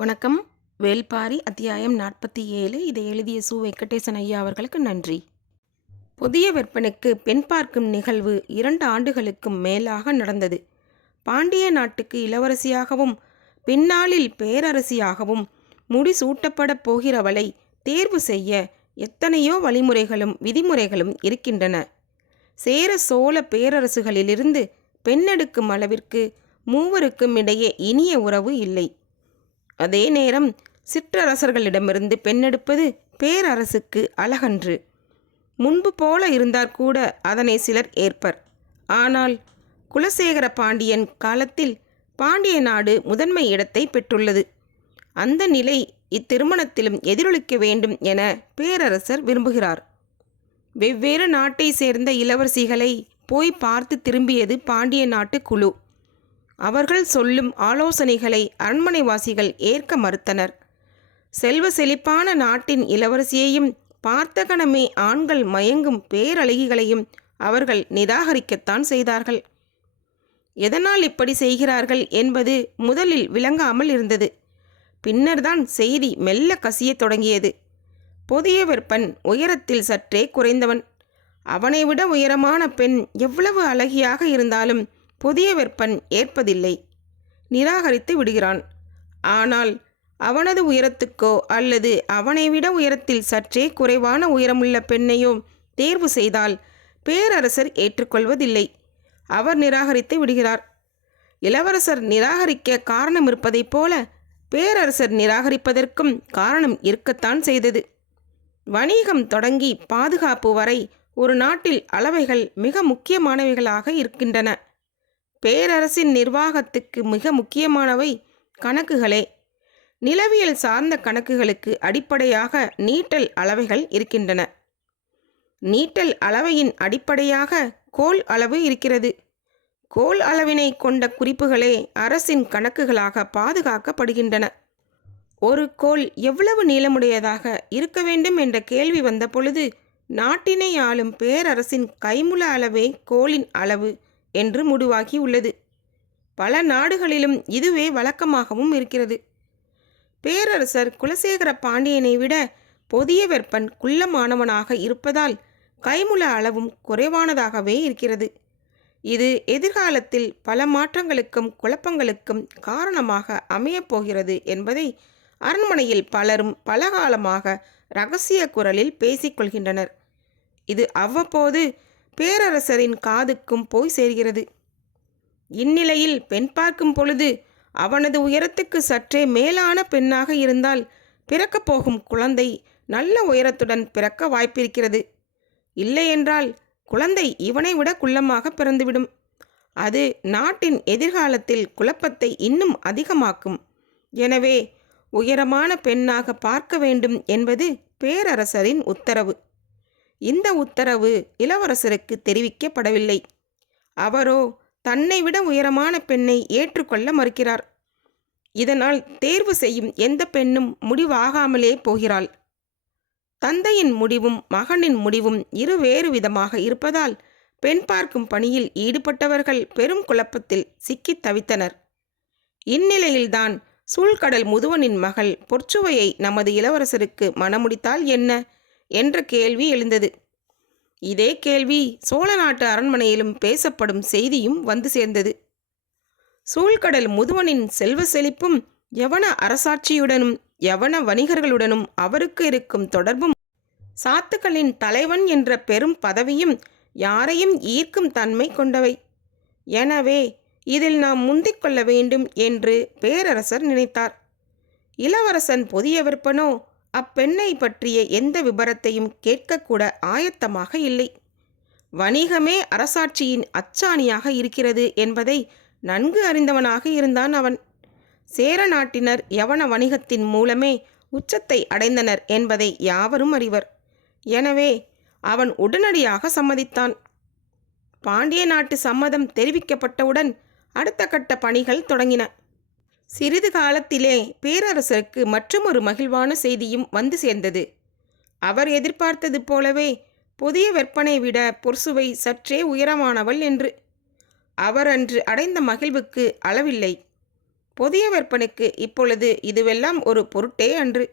வணக்கம். வேள்பாரி அத்தியாயம் 47. இதை எழுதிய சு. வெங்கடேசன் ஐயா அவர்களுக்கு நன்றி. புதிய விற்பனைக்கு பெண் பார்க்கும் நிகழ்வு 2 ஆண்டுகளுக்கும் மேலாக நடந்தது. பாண்டிய நாட்டுக்கு இளவரசியாகவும் பின்னாளில் பேரரசியாகவும் முடிசூட்டப்படப் போகிறவளை தேர்வு செய்ய எத்தனையோ வழிமுறைகளும் விதிமுறைகளும் இருக்கின்றன. சேர சோழ பேரரசுகளிலிருந்து பெண்ணெடுக்கும் அளவிற்கு மூவருக்கும் இடையே இனிய உறவு இல்லை. அதே நேரம் சிற்றரசர்களிடமிருந்து பெண்ணெடுப்பது பேரரசுக்கு அழகன்று. முன்பு போல இருந்தாற்கூட அதனை சிலர் ஏற்பர். ஆனால் குலசேகர பாண்டியன் காலத்தில் பாண்டிய நாடு முதன்மை இடத்தை பெற்றுள்ளது. அந்த நிலை இத்திருமணத்திலும் எதிரொலிக்க வேண்டும் என பேரரசர் விரும்புகிறார். வெவ்வேறு நாட்டை சேர்ந்த இளவரசிகளை போய் பார்த்து திரும்பியது பாண்டிய நாட்டு குழு. அவர்கள் சொல்லும் ஆலோசனைகளை அரண்மனைவாசிகள் ஏற்க மறுத்தனர். செல்வ செழிப்பான நாட்டின் இளவரசியையும் பார்த்த கணமே ஆண்கள் மயங்கும் பேரழகிகளையும் அவர்கள் நிராகரிக்கத்தான் செய்தார்கள். எதனால் இப்படி செய்கிறார்கள் என்பது முதலில் விளங்காமல் இருந்தது. பின்னர்தான் செய்தி மெல்ல கசியத் தொடங்கியது. புதிய விற்பன் உயரத்தில் சற்றே குறைந்தவன். அவனை விட உயரமான பெண் எவ்வளவு அழகியாக இருந்தாலும் புதிய விற்பன் ஏற்பதில்லை, நிராகரித்து விடுகிறான். ஆனால் அவனது உயரத்துக்கோ அல்லது அவனை விட உயரத்தில் சற்றே குறைவான உயரமுள்ள பெண்ணையோ தேர்வு செய்தால் பேரரசர் ஏற்றுக்கொள்வதில்லை. அவர் நிராகரித்து விடுகிறார். இளவரசர் நிராகரிக்க காரணம் இருப்பதைப் போல பேரரசர் நிராகரிப்பதற்கும் காரணம் இருக்கத்தான் செய்தது. வணிகம் தொடங்கி பாதுகாப்பு வரை ஒரு நாட்டில் அளவைகள் மிக முக்கியமானவைகளாக இருக்கின்றன. பேரரசின் நிர்வாகத்துக்கு மிக முக்கியமானவை கணக்குகளே. நிலவியல் சார்ந்த கணக்குகளுக்கு அடிப்படையாக நீட்டல் அளவைகள் இருக்கின்றன. நீட்டல் அளவையின் அடிப்படையாக கோல் அளவு இருக்கிறது. கோல் அளவினை கொண்ட குறிப்புகளே அரசின் கணக்குகளாக பாதுகாக்கப்படுகின்றன. ஒரு கோல் எவ்வளவு நீளமுடையதாக இருக்க வேண்டும் என்ற கேள்வி வந்த பொழுது நாட்டினை ஆளும் பேரரசின் கைமுள அளவே கோலின் அளவு என்று முடிவாகி உள்ளது. பல நாடுகளிலும் இதுவே வழக்கமாகவும் இருக்கிறது. பேரரசர் குலசேகர பாண்டியனை விட புதிய விற்பன் குள்ளமானவனாக இருப்பதால் கைமுள அளவும் குறைவானதாகவே இருக்கிறது. இது எதிர்காலத்தில் பல மாற்றங்களுக்கும் குழப்பங்களுக்கும் காரணமாக அமையப்போகிறது என்பதை அரண்மனையில் பலரும் பலகாலமாக இரகசிய குரலில் பேசிக்கொள்கின்றனர். இது அவ்வப்போது பேரரசரின் காதுக்கும் போய் சேர்கிறது. இந்நிலையில் பெண் பார்க்கும் பொழுது அவனது உயரத்துக்கு சற்றே மேலான பெண்ணாக இருந்தால் பிறக்கப் போகும் குழந்தை நல்ல உயரத்துடன் பிறக்க வாய்ப்பிருக்கிறது. இல்லையென்றால் குழந்தை இவனை விட குள்ளமாக பிறந்துவிடும். அது நாட்டின் எதிர்காலத்தில் குழப்பத்தை இன்னும் அதிகமாக்கும். எனவே உயரமான பெண்ணாக பார்க்க வேண்டும் என்பது பேரரசரின் உத்தரவு. இந்த உத்தரவு இளவரசருக்கு தெரிவிக்கப்படவில்லை. அவரோ தன்னை விட உயரமான பெண்ணை ஏற்றுக்கொள்ள மறுக்கிறார். இதனால் தேர்வு செய்யும் எந்த பெண்ணும் முடிவாகாமலே போகிறாள். தந்தையின் முடிவும் மகனின் முடிவும் இருவேறு விதமாக இருப்பதால் பெண் பார்க்கும் பணியில் ஈடுபட்டவர்கள் பெரும் குழப்பத்தில் சிக்கித் தவித்தனர். இந்நிலையில்தான் சூழ்கடல் முதுவனின் மகள் பொற்சுவையை நமது இளவரசருக்கு மணமுடித்தால் என்ன என்ற கேள்வி எழுந்தது. இதே கேள்வி சோழ நாட்டு அரண்மனையிலும் பேசப்படும் செய்தியும் வந்து சேர்ந்தது. சூழ்கடல் முதுவனின் செல்வ செழிப்பும் யவன அரசாட்சியுடனும் யவன வணிகர்களுடனும் அவருக்கு இருக்கும் தொடர்பும் சாத்துக்களின் தலைவன் என்ற பெரும் பதவியும் யாரையும் ஈர்க்கும் தன்மை கொண்டவை. எனவே இதில் நாம் முந்திக் கொள்ள வேண்டும் என்று பேரரசர் நினைத்தார். இளவரசன் புதிய விற்பனோ அப்பெண்ணை பற்றிய எந்த விபரத்தையும் கேட்கக்கூட ஆயத்தமாக இல்லை. வணிகமே அரசாட்சியின் அச்சாணியாக இருக்கிறது என்பதை நன்கு அறிந்தவனாக இருந்தான் அவன். சேர நாட்டினர் யவன வணிகத்தின் மூலமே உச்சத்தை அடைந்தனர் என்பதை யாவரும் அறிவர். எனவே அவன் உடனடியாக சம்மதித்தான். பாண்டிய நாட்டு சம்மதம் தெரிவிக்கப்பட்டவுடன் அடுத்த கட்ட பணிகள் தொடங்கின. சிறிது காலத்திலே பேரரசருக்கு மற்றொரு மகிழ்வான செய்தியும் வந்து சேர்ந்தது. அவர் எதிர்பார்த்தது போலவே புதிய விற்பனை விட பொற்சுவை சற்றே உயரமானவள் என்று. அவர் அன்று அடைந்த மகிழ்வுக்கு அளவில்லை. புதிய விற்பனுக்கு இப்பொழுது இதுவெல்லாம் ஒரு பொருட்டே அன்று.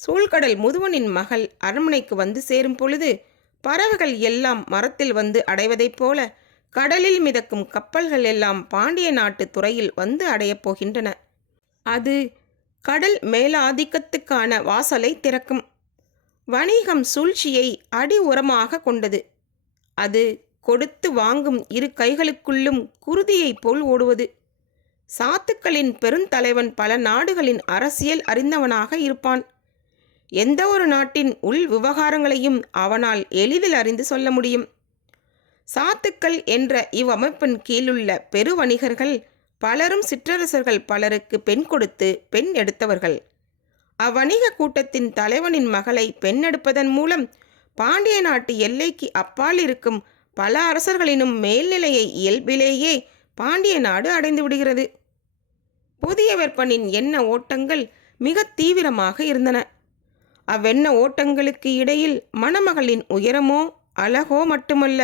சூழ்கடல் முதுவனின் மகள் அரண்மனைக்கு வந்து சேரும் பொழுது பறவைகள் எல்லாம் மரத்தில் வந்து அடைவதைப் போல கடலில் மிதக்கும் கப்பல்கள் எல்லாம் பாண்டிய நாட்டு துறையில் வந்து அடையப் போகின்றன. அது கடல் மேலாதிக்கத்துக்கான வாசலை திறக்கும். வணிகம் சூழ்ச்சியை அடி உரமாக கொண்டது. அது கொடுத்து வாங்கும் இரு கைகளுக்குள்ளும் குருதியைப் போல் ஓடுவது. சாத்துக்களின் பெருந்தலைவன் பல நாடுகளின் அரசியல் அறிந்தவனாக இருப்பான். எந்த ஒரு நாட்டின் உள் விவகாரங்களையும் அவனால் எளிதில் அறிந்து சொல்ல முடியும். சாத்துக்கள் என்ற இவ்வமைப்பின் கீழுள்ள பெருவணிகர்கள் பலரும் சிற்றரசர்கள் பலருக்கு பெண் கொடுத்து பெண் எடுத்தவர்கள். அவ்வணிக கூட்டத்தின் தலைவனின் மகளை பெண் எடுப்பதன் மூலம் பாண்டிய நாட்டு எல்லைக்கு அப்பால் இருக்கும் பல அரசர்களினும் மேல்நிலையை இயல்பிலேயே பாண்டிய நாடு அடைந்து விடுகிறது. புதிய விற்பனின் எண்ண ஓட்டங்கள் மிக தீவிரமாக இருந்தன. அவ்வெண்ண ஓட்டங்களுக்கு இடையில் மணமகளின் உயரமோ அழகோ மட்டுமல்ல,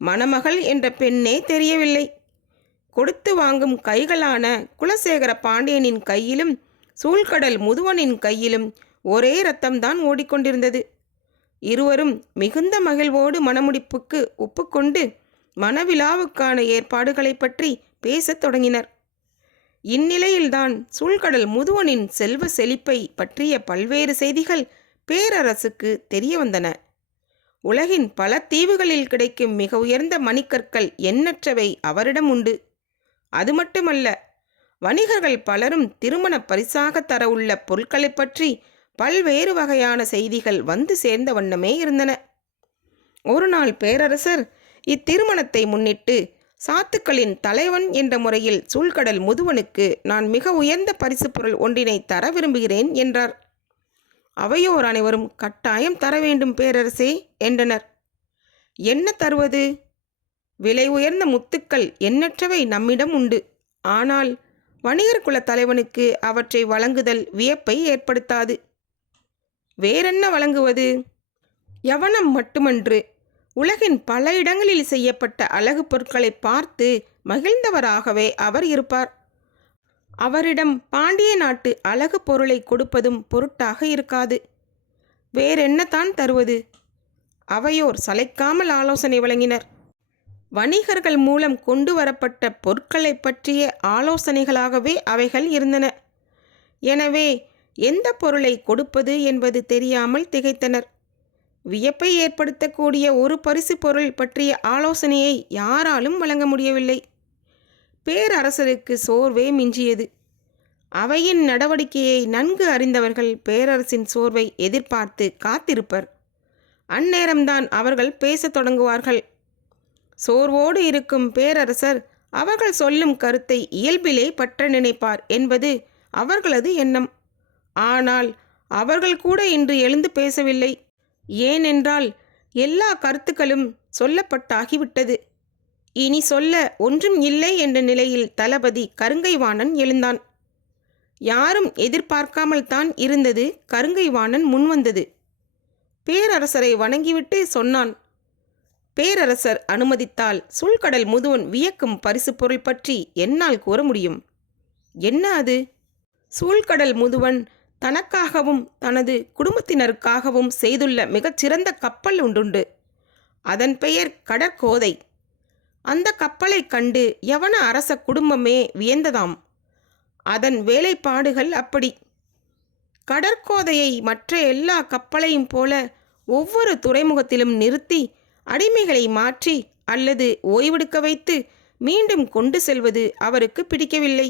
மணமகள் என்ற பெண்ணே தெரியவில்லை. கொடுத்து வாங்கும் கைகளான குலசேகர பாண்டியனின் கையிலும் சூழ்கடல் முதுவனின் கையிலும் ஒரே இரத்தம்தான் ஓடிக்கொண்டிருந்தது. இருவரும் மிகுந்த மகிழ்வோடு மணமுடிப்புக்கு ஒப்புக்கொண்டு மணவிழாவுக்கான ஏற்பாடுகளை பற்றி பேசத் தொடங்கினர். இந்நிலையில்தான் சூழ்கடல் முதுவனின் செல்வ செழிப்பை பற்றிய பல்வேறு செய்திகள் பேரரசுக்கு தெரிய வந்தன. உலகின் பல தீவுகளில் கிடைக்கும் மிக உயர்ந்த மணிக்கற்கள் எண்ணற்றவை அவரிடம் உண்டு. அது மட்டுமல்ல, வணிகர்கள் பலரும் திருமண பரிசாக தர உள்ள பொருட்களை பற்றி பல்வேறு வகையான செய்திகள் வந்து சேர்ந்த வண்ணமே இருந்தன. ஒரு நாள் பேரரசர் இத்திருமணத்தை முன்னிட்டு சாத்துக்களின் தலைவன் என்ற முறையில் சூழ்கடல் முதுவனுக்கு நான் மிக உயர்ந்த பரிசு பொருள் ஒன்றினை தர விரும்புகிறேன் என்றார். அவையோர் அனைவரும் கட்டாயம் தர வேண்டும் பேரரசே என்றனர். என்ன தருவது? விலை உயர்ந்த முத்துக்கள் எண்ணற்றவை நம்மிடம் உண்டு. ஆனால் வணிகர் குல தலைவனுக்கு அவற்றை வழங்குதல் வியப்பை ஏற்படுத்தாது. வேறென்ன வழங்குவது? யவனம் மட்டுமன்று, உலகின் பல இடங்களில் செய்யப்பட்ட அழகு பொருட்களை பார்த்து மகிழ்ந்தவராகவே அவர் இருப்பார். அவரிடம் பாண்டிய நாட்டு அழகு பொருளை கொடுப்பதும் பொருட்டாக இருக்காது. வேறென்னதான் தருவது? அவையோர் சளைக்காமல் ஆலோசனை வழங்கினர். வணிகர்கள் மூலம் கொண்டு வரப்பட்ட பொருட்களை பற்றிய ஆலோசனைகளாகவே அவைகள் இருந்தன. எனவே எந்த பொருளை கொடுப்பது என்பது தெரியாமல் திகைத்தனர். வியப்பை ஏற்படுத்தக்கூடிய ஒரு பரிசு பொருள் பற்றிய ஆலோசனையை யாராலும் வழங்க முடியவில்லை. பேரரசருக்கு சோர்வே மிஞ்சியது. அவையின் நடவடிக்கையை நன்கு அறிந்தவர்கள் பேரரசின் சோர்வை எதிர்பார்த்து காத்திருப்பர். அந்நேரம்தான் அவர்கள் பேசத் தொடங்குவார்கள். சோர்வோடு இருக்கும் பேரரசர் அவர்கள் சொல்லும் கருத்தை இயல்பிலே பற்ற நினைப்பார் என்பது அவர்களது எண்ணம். ஆனால் அவர்கள் கூட இன்று எழுந்து பேசவில்லை. ஏனென்றால் எல்லா கருத்துக்களும் சொல்லப்பட்டாகிவிட்டது. இனி சொல்ல ஒன்றும் இல்லை என்ற நிலையில் தளபதி கருங்கைவாணன் எழுந்தான். யாரும் எதிர்பார்க்காமல் தான் இருந்தது. கருங்கைவாணன் முன்வந்தது. பேரரசரை வணங்கிவிட்டு சொன்னான். பேரரசர் அனுமதித்தால் சூழ்கடல் முதுவன் வியக்கும் பரிசு பொருள் பற்றி என்னால் கூற முடியும். என்ன அது? சூழ்கடல் முதுவன் தனக்காகவும் தனது குடும்பத்தினருக்காகவும் செய்துள்ள மிகச்சிறந்த கப்பல் ஒன்றுண்டு. அதன் பெயர் கடற்கோதை. அந்த கப்பலை கண்டு யவன அரச குடும்பமே வியந்ததாம். அதன் வேலைப்பாடுகள் அப்படி. கடற்கோதையை மற்ற எல்லா கப்பலையும் போல ஒவ்வொரு துறைமுகத்திலும் நிறுத்தி அடிமைகளை மாற்றி அல்லது ஓய்வெடுக்க வைத்து மீண்டும் கொண்டு செல்வது அவருக்கு பிடிக்கவில்லை.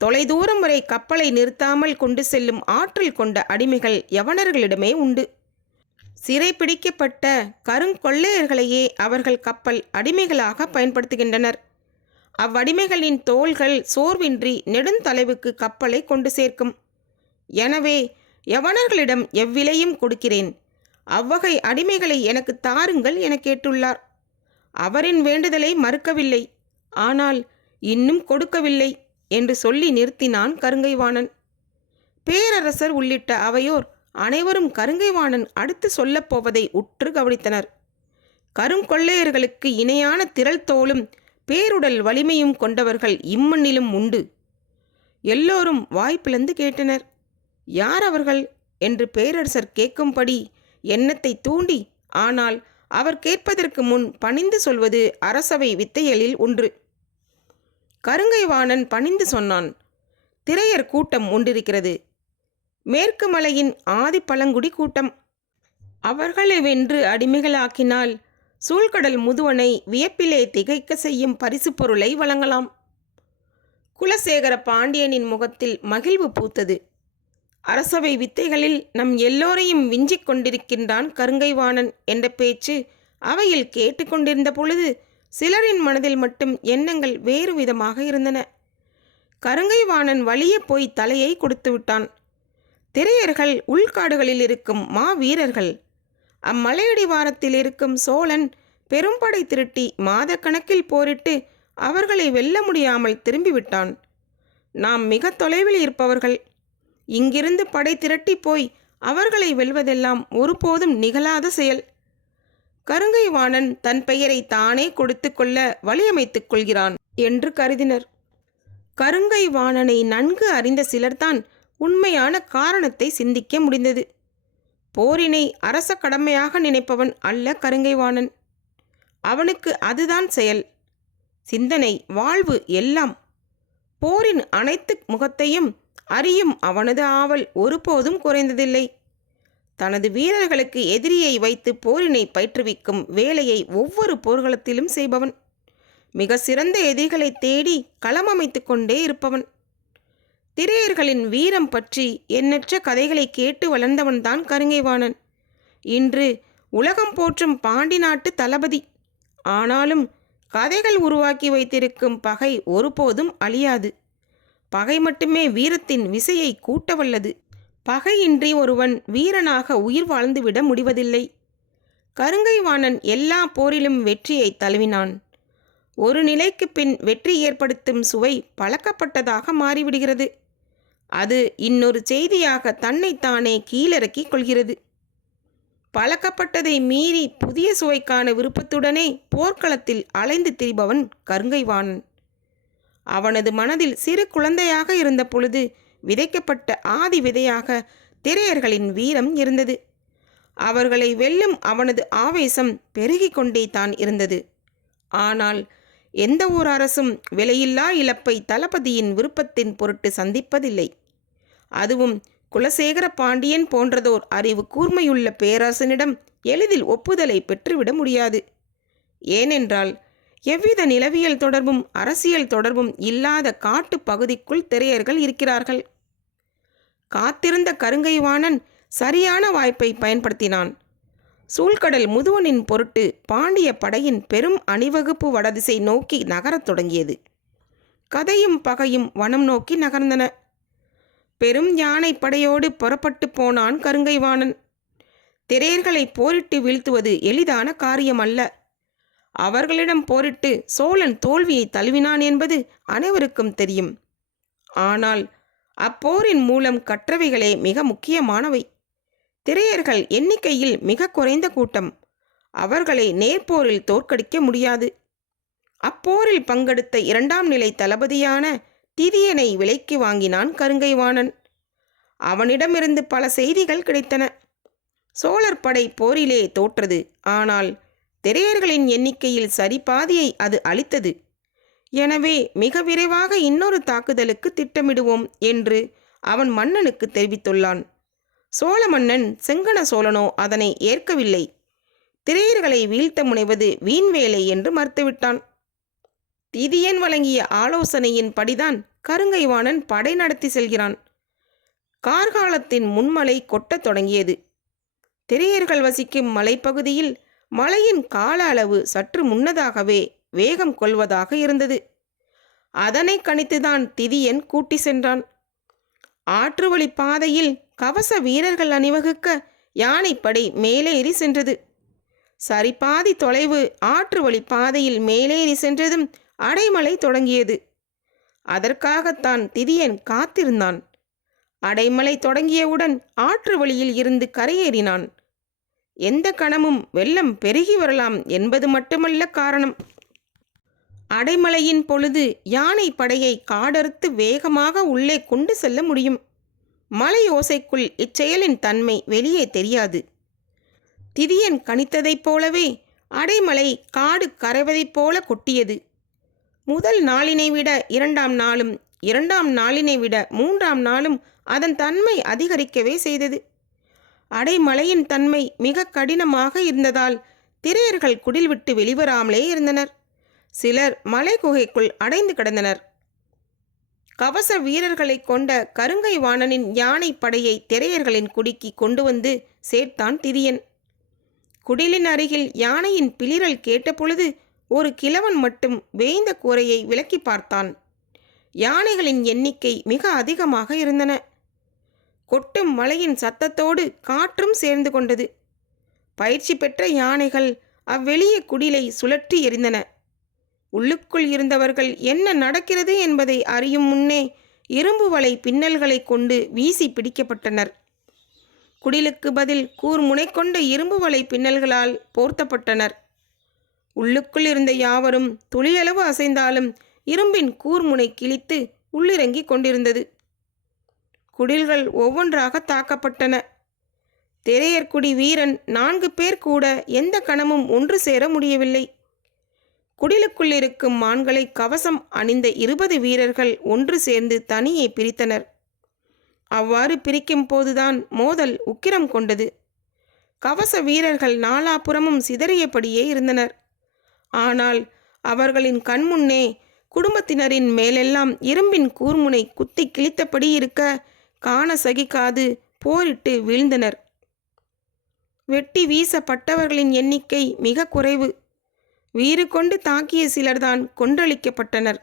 தொலைதூரம் வரை கப்பலை நிறுத்தாமல் கொண்டு செல்லும் ஆற்றல் கொண்ட அடிமைகள் யவனர்களிடமே உண்டு. சிறை பிடிக்கப்பட்ட கருங்கொள்ளையர்களையே அவர்கள் கப்பல் அடிமைகளாக பயன்படுத்துகின்றனர். அவ்வடிமைகளின் தோள்கள் சோர்வின்றி நெடுந்தொலைவுக்கு கப்பலை கொண்டு சேர்க்கும். எனவே யவனர்களிடம் எவ்விலையும் கொடுக்கிறேன். அவ்வகை அடிமைகளை எனக்கு தாருங்கள் என கேட்டுள்ளார். அவரின் வேண்டுதலை மறுக்கவில்லை. ஆனால் இன்னும் கொடுக்கவில்லை என்று சொல்லி நிறுத்தினான் கருங்கைவாணன். பேரரசர் உள்ளிட்ட அவையோர் அனைவரும் கருங்கைவாணன் அடுத்து சொல்லப்போவதை உற்று கவனித்தனர். கருங்கொள்ளையர்களுக்கு இணையான திரள் தோளும் பேருடல் வலிமையும் கொண்டவர்கள் இம்மண்ணிலும் உண்டு. எல்லோரும் வாய் பிளந்து கேட்டனர். யார் அவர்கள் என்று பேரரசர் கேட்கும்படி எண்ணத்தை தூண்டி, ஆனால் அவர் கேட்பதற்கு முன் பணிந்து சொல்வது அரசவை வித்தைகளில் ஒன்று. கருங்கைவாணன் பணிந்து சொன்னான். திரையர் கூட்டம் ஒன்றிருக்கிறது. மேற்கு மலையின் ஆதி பழங்குடி கூட்டம். அவர்களை வென்று அடிமைகளாக்கினால் சூழ்கடல் முதுவனை வியப்பிலே திகைக்க செய்யும் பரிசு பொருளை வழங்கலாம். குலசேகர பாண்டியனின் முகத்தில் மகிழ்வு பூத்தது. அரசவை வித்தைகளில் நம் எல்லோரையும் விஞ்சிக் கொண்டிருக்கின்றான் கருங்கைவாணன் என்ற பேச்சு அவையில் கேட்டுக்கொண்டிருந்த பொழுது சிலரின் மனதில் மட்டும் எண்ணங்கள் வேறு விதமாக இருந்தன. கருங்கைவாணன் வலிய போய் தலையை கொடுத்து விட்டான். திரையர்கள் உள்காடுகளில் இருக்கும் மாவீரர்கள். அம்மலையடிவாரத்தில் இருக்கும் சோழன் பெரும்படை திரட்டி மாதக்கணக்கில் போரிட்டு அவர்களை வெல்ல முடியாமல் திரும்பிவிட்டான். நாம் மிக தொலைவில் இருப்பவர்கள். இங்கிருந்து படை திரட்டி போய் அவர்களை வெல்வதெல்லாம் ஒருபோதும் நிகழாத செயல். கருங்கைவாணன் தன் பெயரை தானே கொடுத்து கொள்ள வழியமைத்துக் கொள்கிறான் என்று கருதினர். கருங்கைவாணனை நன்கு அறிந்த சிலர்தான் உண்மையான காரணத்தை சிந்திக்க முடிந்தது. போரினை அரச கடமையாக நினைப்பவன் அல்ல கருங்கைவாணன். அவனுக்கு அதுதான் செயல், சிந்தனை, வாழ்வு எல்லாம். போரின் அனைத்து முகத்தையும் அறியும் அவனது ஆவல் ஒருபோதும் குறைந்ததில்லை. தனது வீரர்களுக்கு எதிரியை வைத்து போரினை பயிற்றுவிக்கும் வேலையை ஒவ்வொரு போர்க்களத்திலும் செய்பவன். மிக சிறந்த எதிரிகளை தேடி களம் அமைத்து கொண்டே இருப்பவன். திரையர்களின் வீரம் பற்றி எண்ணற்ற கதைகளை கேட்டு வளர்ந்தவன்தான் கருங்கைவாணன். இன்று உலகம் போற்றும் பாண்டி நாட்டு தளபதி. ஆனாலும் கதைகள் உருவாக்கி வைத்திருக்கும் பகை ஒருபோதும் அழியாது. பகை மட்டுமே வீரத்தின் விசையை கூட்டவல்லது. பகையின்றி ஒருவன் வீரனாக உயிர் வாழ்ந்துவிட முடிவதில்லை. கருங்கைவாணன் எல்லா போரிலும் வெற்றியை தழுவினான். ஒரு நிலைக்கு பின் வெற்றி ஏற்படுத்தும் சுவை பழக்கப்பட்டதாக மாறிவிடுகிறது. அது இன்னொரு செய்தியாக தன்னைத்தானே கீழிறக்கிக் கொள்கிறது. பழக்கப்பட்டதை மீறி புதிய சுவைக்கான விருப்பத்துடனே போர்க்களத்தில் அலைந்து திரிபவன் கருங்கைவாணன். அவனது மனதில் சிறு குழந்தையாக இருந்த பொழுது விதைக்கப்பட்ட ஆதி விதையாக திரையர்களின் வீரம் இருந்தது. அவர்களை வெல்லும் அவனது ஆவேசம் பெருகிக் கொண்டே தான் இருந்தது. ஆனால் எந்த ஒரு அரசும் விலையில்லா இழப்பை தளபதியின் விருப்பத்தின் பொருட்டு சந்திப்பதில்லை. அதுவும் குலசேகர பாண்டியன் போன்றதோர் அறிவு கூர்மையுள்ள பேரரசனிடம் எளிதில் ஒப்புதலை பெற்றுவிட முடியாது. ஏனென்றால் எவ்வித நிலவியல் தொடர்பும் அரசியல் தொடர்பும் இல்லாத காட்டு பகுதிக்குள் திரையர்கள் இருக்கிறார்கள். காத்திருந்த கருங்கைவாணன் சரியான வாய்ப்பை பயன்படுத்தினான். சூழ்கடல் முதுவனின் பொருட்டு பாண்டிய படையின் பெரும் அணிவகுப்பு வடதிசை நோக்கி நகரத் தொடங்கியது. கதையும் பகையும் வனம் நோக்கி நகர்ந்தன. பெரும் யானை படையோடு புறப்பட்டு போனான் கருங்கைவாணன். திரையர்களை போரிட்டு வீழ்த்துவது எளிதான காரியம் அல்ல. அவர்களிடம் போரிட்டு சோழன் தோல்வியை தழுவினான் என்பது அனைவருக்கும் தெரியும். ஆனால் அப்போரின் மூலம் கற்றவைகளே மிக முக்கியமானவை. திரையர்கள் எண்ணிக்கையில் மிக குறைந்த கூட்டம். அவர்களை நேர்போரில் தோற்கடிக்க முடியாது. அப்போரில் பங்கெடுத்த இரண்டாம் நிலை தளபதியான திதியனை விலைக்கு வாங்கினான் கருங்கைவாணன். அவனிடமிருந்து பல செய்திகள் கிடைத்தன. சோழர் படை போரிலே தோற்றது. ஆனால் திரையர்களின் எண்ணிக்கையில் சரிபாதியை அது அளித்தது. எனவே மிக விரைவாக இன்னொரு தாக்குதலுக்கு திட்டமிடுவோம் என்று அவன் மன்னனுக்கு தெரிவித்துள்ளான். சோழ மன்னன் செங்கன சோழனோ அதனை ஏற்கவில்லை. திரையர்களை வீழ்த்த முனைவது வீண்வேலை என்று மறுத்துவிட்டான். திதியன் வழங்கிய ஆலோசனையின் படிதான் கருங்கைவாணன் படை நடத்தி செல்கிறான். கார்காலத்தின் முன்மலை கொட்டத் தொடங்கியது. திரையர்கள் வசிக்கும் மலைப்பகுதியில் மலையின் கால அளவு சற்று முன்னதாகவே வேகம் கொள்வதாக இருந்தது. அதனை கணித்துதான் திதியன் கூட்டி சென்றான். ஆற்று வழி பாதையில் கவச வீரர்கள் அணிவகுக்க யானைப்படை மேலேறி சென்றது. சரிபாதி தொலைவு ஆற்று வழி பாதையில் மேலேறி சென்றதும் அடைமலை தொடங்கியது. அதற்காகத்தான் திதியன் காத்திருந்தான். அடைமலை தொடங்கியவுடன் ஆற்று வழியில் இருந்து கரையேறினான். எந்த கணமும் வெள்ளம் பெருகி வரலாம் என்பது மட்டுமல்ல காரணம். அடைமழையின் பொழுது யானை படையை காடறுத்து வேகமாக உள்ளே கொண்டு செல்ல முடியும். மலை ஓசைக்குள் இச்செயலின் தன்மை வெளியே தெரியாது. திதியன் கணித்ததைப் போலவே அடைமழை காடு கரைவதைப் போல கொட்டியது. முதல் நாளினை விட 2ஆம் நாளும் 2ஆம் நாளினை விட 3ஆம் நாளும் அதன் தன்மை அதிகரிக்கவே செய்தது. அடைமழையின் தன்மை மிக கடினமாக இருந்ததால் திரையர்கள் குடில் விட்டு வெளிவராமலே இருந்தனர். சிலர் மலை குகைக்குள் அடைந்து கிடந்தனர். கவச வீரர்களை கொண்ட கருங்கை வாணனின் யானை படையை திரையர்களின் குடிக்கு கொண்டு வந்து சேர்த்தான் திதியன். குடிலின் அருகில் யானையின் பிளிரல் கேட்டபொழுது ஒரு கிழவன் மட்டும் வேய்ந்த கூரையை விலக்கி பார்த்தான். யானைகளின் எண்ணிக்கை மிக அதிகமாக இருந்தன. கொட்டும் மலையின் சத்தத்தோடு காற்றும் சேர்ந்து கொண்டது. பயிற்சி பெற்ற யானைகள் அவ்வெளிய குடிலை சுழற்றி எறிந்தன. உள்ளுக்குள் இருந்தவர்கள் என்ன நடக்கிறது என்பதை அறியும் முன்னே இரும்பு வலை பின்னல்களை கொண்டு வீசி பிடிக்கப்பட்டனர். குடிலுக்கு பதில் கூர்முனை கொண்ட இரும்பு வலை பின்னல்களால் போர்த்தப்பட்டனர். உள்ளுக்குள் இருந்த யாவரும் துளியளவு அசைந்தாலும் இரும்பின் கூர்முனை கிழித்து உள்ளிறங்கி கொண்டிருந்தது. குடில்கள் ஒவ்வொன்றாக தாக்கப்பட்டன. திரையர்குடி வீரன் 4 பேர் கூட எந்த கணமும் ஒன்று சேர முடியவில்லை. குடிலுக்குள் இருக்கும் மான்களை கவசம் அணிந்த 20 வீரர்கள் ஒன்று சேர்ந்து தனியே பிரித்தனர். அவ்வாறு பிரிக்கும் போதுதான் மோதல் உக்கிரம் கொண்டது. கவச வீரர்கள் நாலாபுறமும் சிதறியபடியே இருந்தனர். ஆனால் அவர்களின் கண்முன்னே குடும்பத்தினரின் மேலெல்லாம் இரும்பின் கூர்முனை குத்தி கிழித்தபடி இருக்க காண சகிக்காது போரிட்டு வீழ்ந்தனர். வெட்டி வீசப்பட்டவர்களின் எண்ணிக்கை மிக குறைவு. வீறு கொண்டு தாக்கிய சிலர்தான் கொன்றளிக்கப்பட்டனர்.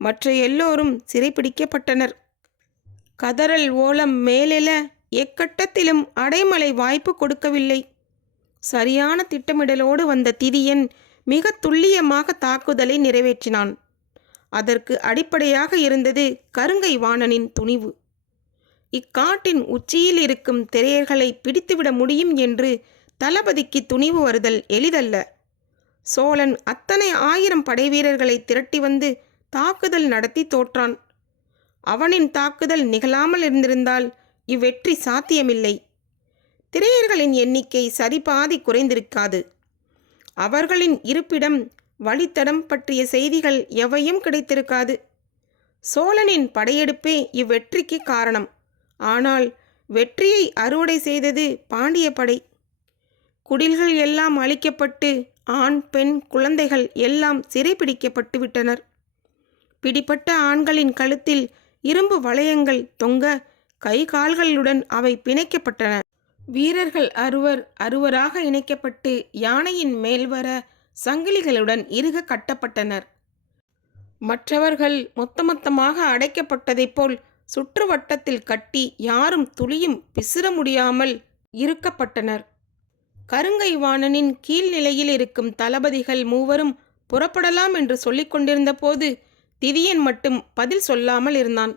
மற்ற எல்லோரும் சிறைப்பிடிக்கப்பட்டனர். கதறல் ஓலம் மேலெழ எக்கட்டத்திலும் அடைமழை வாய்ப்பு கொடுக்கவில்லை. சரியான திட்டமிடலோடு வந்த திதியன் மிக துல்லியமாக தாக்குதலை நிறைவேற்றினான். அதற்கு அடிப்படையாக இருந்தது கருங்கை வாணனின் துணிவு. இக்காட்டின் உச்சியில் இருக்கும் திரையர்களை பிடித்துவிட முடியும் என்று தளபதிக்கு துணிவு வருதல் எளிதல்ல. சோழன் அத்தனை 1000 படைவீரர்களை திரட்டி வந்து தாக்குதல் நடத்தி தோற்றான். அவனின் தாக்குதல் நிகழாமல் இருந்திருந்தால் இவ்வெற்றி சாத்தியமில்லை. திரையர்களின் எண்ணிக்கை சரிபாதி குறைந்திருக்காது. அவர்களின் இருப்பிடம், வழித்தடம் பற்றிய செய்திகள் எவையும் கிடைத்திருக்காது. சோழனின் படையெடுப்பே இவ்வெற்றிக்கு காரணம். ஆனால் வெற்றியை அறுவடை செய்தது பாண்டிய படை. குடில்கள் எல்லாம் அழிக்கப்பட்டு ஆண் பெண் குழந்தைகள் எல்லாம் சிறைப்பிடிக்கப்பட்டு விட்டனர். பிடிப்பட்ட ஆண்களின் கழுத்தில் இரும்பு வளையங்கள் தொங்க கை கால்களுடன் அவை பிணைக்கப்பட்டன. வீரர்கள் அருவராக இணைக்கப்பட்டு யானையின் மேல்வர சங்கிலிகளுடன் இறுக கட்டப்பட்டனர். மற்றவர்கள் மொத்தமாக அடைக்கப்பட்டதைப் போல் சுற்று வட்டத்தில் கட்டி யாரும் துளியும் பிசிற முடியாமல் இருக்கப்பட்டனர். கருங்கை வாணனின் கீழ்நிலையில் இருக்கும் தளபதிகள் 3 புறப்படலாம் என்று சொல்லிக் கொண்டிருந்த போது திதியன் மட்டும் பதில் சொல்லாமல் இருந்தான்.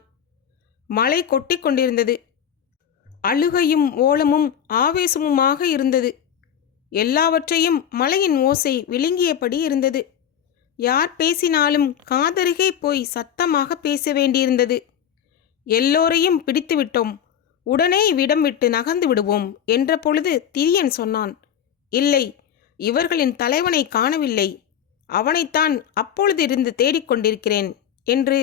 மழை கொட்டி கொண்டிருந்தது. அழுகையும் ஓலமும் ஆவேசமுமாக இருந்தது. எல்லாவற்றையும் மழையின் ஓசை விழுங்கியபடி இருந்தது. யார் பேசினாலும் காதருகே போய் சத்தமாக பேச வேண்டியிருந்தது. எல்லோரையும் பிடித்து விட்டோம், உடனே இவ்விடம் விட்டு நகர்ந்து விடுவோம் என்ற பொழுது திதியன் சொன்னான், இல்லை, இவர்களின் தலைவனை காணவில்லை, அவனைத்தான் அப்பொழுதிருந்து தேடிக்கொண்டிருக்கிறேன் என்று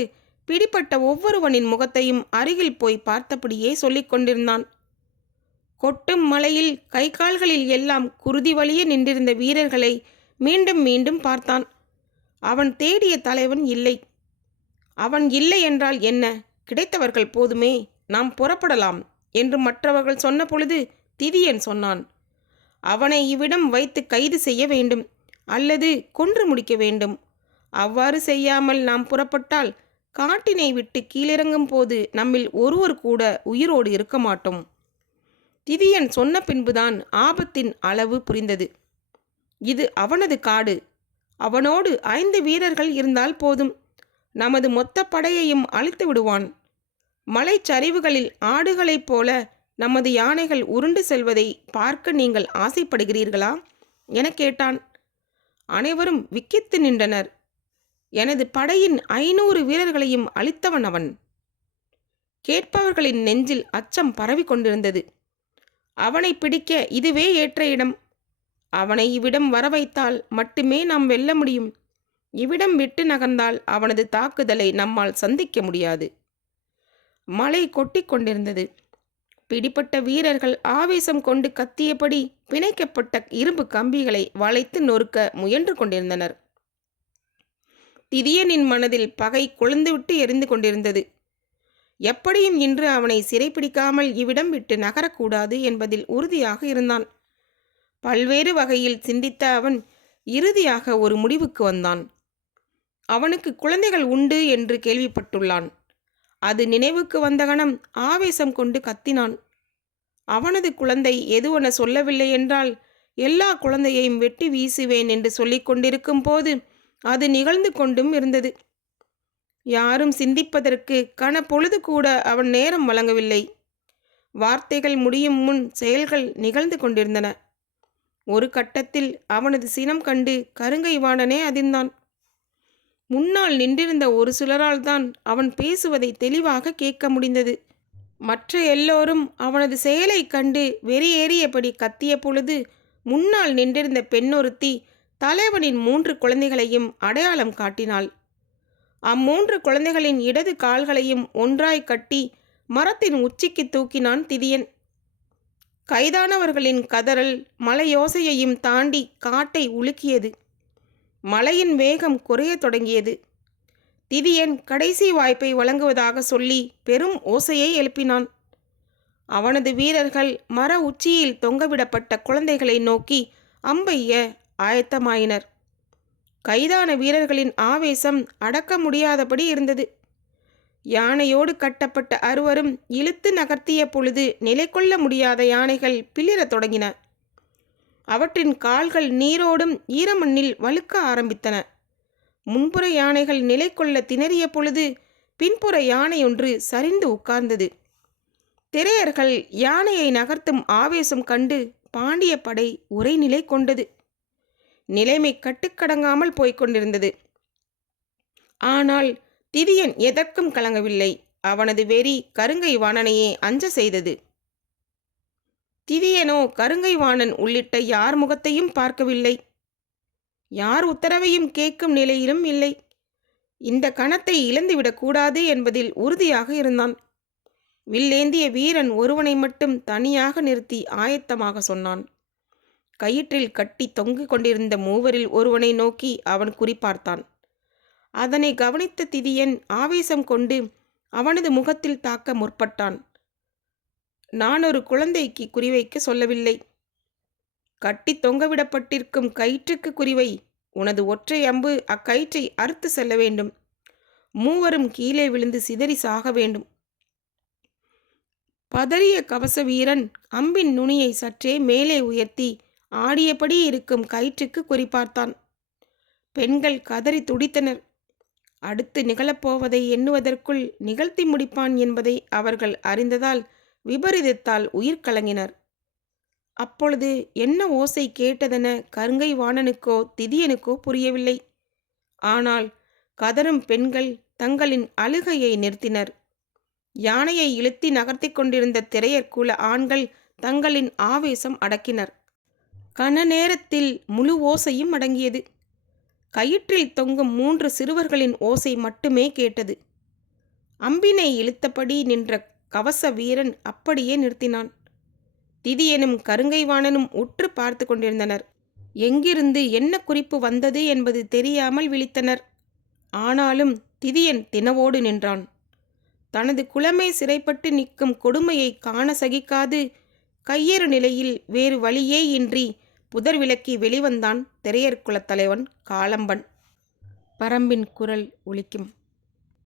பிடிப்பட்ட ஒவ்வொருவனின் முகத்தையும் அருகில் போய் பார்த்தபடியே சொல்லிக் கொண்டிருந்தான். கொட்டும் மலையில் கை கால்களில் எல்லாம் குருதி வலிய நின்றிருந்த வீரர்களை மீண்டும் மீண்டும் பார்த்தான். அவன் தேடிய தலைவன் இல்லை. அவன் இல்லை என்றால் என்ன, கிடைத்தவர்கள் போதுமே, நாம் புறப்படலாம் என்று மற்றவர்கள் சொன்ன பொழுது திதியன் சொன்னான், அவனை இவ்விடம் வைத்து கைது செய்ய வேண்டும் அல்லது கொன்று முடிக்க வேண்டும். அவ்வாறு செய்யாமல் நாம் புறப்பட்டால் காட்டினை விட்டு கீழிறங்கும் போது நம்மில் ஒருவர் கூட உயிரோடு இருக்க மாட்டோம். திதியன் சொன்ன பின்புதான் ஆபத்தின் அளவு புரிந்தது. இது அவனது காடு. அவனோடு 5 வீரர்கள் இருந்தால் போதும். நமது மொத்த படையையும் அழித்து விடுவான். மலைச்சரிவுகளில் ஆடுகளைப் போல நமது யானைகள் உருண்டு செல்வதை பார்க்க நீங்கள் ஆசைப்படுகிறீர்களா என கேட்டான். அனைவரும் விக்கித்து நின்றனர். எனது படையின் 500 வீரர்களையும் அழித்தவன் அவன். கேட்பவர்களின் நெஞ்சில் அச்சம் பரவி கொண்டிருந்தது. அவனை பிடிக்க இதுவே ஏற்ற இடம். அவனை இவ்விடம் வர வைத்தால் மட்டுமே நாம் வெல்ல முடியும். இவ்விடம் விட்டு நகர்ந்தால் அவனது தாக்குதலை நம்மால் சந்திக்க முடியாது. மழை கொட்டிக் கொண்டிருந்தது. பிடிப்பட்ட வீரர்கள் ஆவேசம் கொண்டு கத்தியபடி பிணைக்கப்பட்ட இரும்பு கம்பிகளை வளைத்து நொறுக்க முயன்று கொண்டிருந்தனர். திதியனின் மனதில் பகை கொழுந்துவிட்டு எரிந்து கொண்டிருந்தது. எப்படியும் இன்று அவனை சிறைப்பிடிக்காமல் இவ்விடம் விட்டு நகரக்கூடாது என்பதில் உறுதியாக இருந்தான். பல்வேறு வகையில் சிந்தித்த அவன் இறுதியாக ஒரு முடிவுக்கு வந்தான். அவனுக்கு குழந்தைகள் உண்டு என்று கேள்விப்பட்டுள்ளான். அது நினைவுக்கு வந்த கணம் ஆவேசம் கொண்டு கத்தினான். அவனது குழந்தை எதுவென சொல்லவில்லை என்றால் எல்லா குழந்தையையும் வெட்டி வீசுவேன் என்று சொல்லிக் கொண்டிருக்கும் போது அது நிகழ்ந்து கொண்டும் இருந்தது. யாரும் சிந்திப்பதற்கு கன பொழுது கூட அவன் நேரம் வழங்கவில்லை. வார்த்தைகள் முடியும் முன் செயல்கள் நிகழ்ந்து கொண்டிருந்தன. ஒரு கட்டத்தில் அவனது சினம் கண்டு கருங்கை வாணனே அதிர்ந்தான். முன்னால் நின்றிருந்த ஒரு சிலரால் தான் அவன் பேசுவதை தெளிவாக கேட்க முடிந்தது. மற்ற எல்லோரும் அவனது செயலை கண்டு வெறியேறியபடி கத்திய பொழுது முன்னால் நின்றிருந்த பெண்ணொருத்தி தலைவனின் 3 குழந்தைகளையும் அடையாளம் காட்டினாள். அம்மூன்று குழந்தைகளின் இடது கால்களையும் ஒன்றாய் கட்டி மரத்தின் உச்சிக்கு தூக்கினான் திதியன். கைதானவர்களின் கதறல் மலையோசையையும் தாண்டி காட்டை உலுக்கியது. மலையின் வேகம் குறைய தொடங்கியது. திதியன் கடைசி வாய்ப்பை வழங்குவதாக சொல்லி பெரும் ஓசையை எழுப்பினான். அவனது வீரர்கள் மர உச்சியில் தொங்கவிடப்பட்ட குழந்தைகளை நோக்கி அம்பெய்ய ஆயத்தமாயினர். கைதான வீரர்களின் ஆவேசம் அடக்க முடியாதபடி இருந்தது. யானையோடு கட்டப்பட்ட அறுவரும் இழுத்து நகர்த்திய பொழுது நிலை கொள்ள முடியாத யானைகள் பிளிரத் தொடங்கின. அவற்றின் கால்கள் நீரோடும் ஈரமண்ணில் வழுக்க ஆரம்பித்தன. முன்புற யானைகள் நிலை கொள்ள திணறிய பொழுது பின்புற யானையொன்று சரிந்து உட்கார்ந்தது. திரையர்கள் யானையை நகர்த்தும் ஆவேசம் கண்டு பாண்டிய படை உரைநிலை கொண்டது. நிலைமை கட்டுக்கடங்காமல் போய்கொண்டிருந்தது. ஆனால் திதியன் எதற்கும் கலங்கவில்லை. அவனது வெறி கருங்கை வாணனையே அஞ்ச செய்தது. திதியனோ கருங்கை வாணன் உள்ளிட்ட யார் முகத்தையும் பார்க்கவில்லை. யார் உத்தரவையும் கேட்கும் நிலையிலும் இல்லை. இந்த கணத்தை இழந்துவிடக்கூடாது என்பதில் உறுதியாக இருந்தான். வில்லேந்திய வீரன் ஒருவனை மட்டும் தனியாக நிறுத்தி ஆயத்தமாக சொன்னான். கயிற்றில் கட்டி தொங்கிக் கொண்டிருந்த மூவரில் ஒருவனை நோக்கி அவன் குறிப்பார்த்தான். அதனை கவனித்த திதியன் ஆவேசம் கொண்டு அவனது முகத்தில் தாக்க முற்பட்டான். நான் ஒரு குழந்தைக்கு குறிவைக்க சொல்லவில்லை. கட்டி தொங்கவிடப்பட்டிருக்கும் கயிற்றுக்கு குறிவை. உனது ஒற்றை அம்பு அக்கயிற்றை அறுத்து செல்ல வேண்டும். மூவரும் கீழே விழுந்து சிதறி சாக வேண்டும். பதறிய கவச வீரன் அம்பின் நுனியை சற்றே மேலே உயர்த்தி ஆடியபடி இருக்கும் கயிற்றுக்கு குறிப்பார்த்தான். பெண்கள் கதறி துடித்தனர். அடுத்து நிகழப்போவதை எண்ணுவதற்குள் நிகழ்த்தி முடிப்பான் என்பதை அவர்கள் அறிந்ததால் விபரீதத்தால் உயிர் கலங்கினர். அப்பொழுது என்ன ஓசை கேட்டதென கருங்கை வாணனுக்கோ திதியனுக்கோ புரியவில்லை. ஆனால் கதறும் பெண்கள் தங்களின் அழுகையை நிறுத்தினர். யானையை இழுத்தி நகர்த்தி கொண்டிருந்த திரையர்குல ஆண்கள் தங்களின் ஆவேசம் அடக்கினர். கன நேரத்தில் முழு ஓசையும் அடங்கியது. கயிற்றில் தொங்கும் 3 சிறுவர்களின் ஓசை மட்டுமே கேட்டது. அம்பினை இழுத்தபடி நின்ற கவச வீரன் அப்படியே நிறுத்தினான். திதியனும் கருங்கை வாணனும் உற்று பார்த்து கொண்டிருந்தனர். எங்கிருந்து என்ன குறிப்பு வந்தது என்பது தெரியாமல் விழித்தனர். ஆனாலும் திதியன் தினவோடு நின்றான். தனது குலமே சிறைப்பட்டு நிற்கும் கொடுமையை காண சகிக்காது கையேறு நிலையில் வேறு வழியே இன்றி புதர் விலக்கி வெளிவந்தான் திரையர் குலத் தலைவன் காலம்பன். பரம்பின் குரல் ஒலிக்கும்.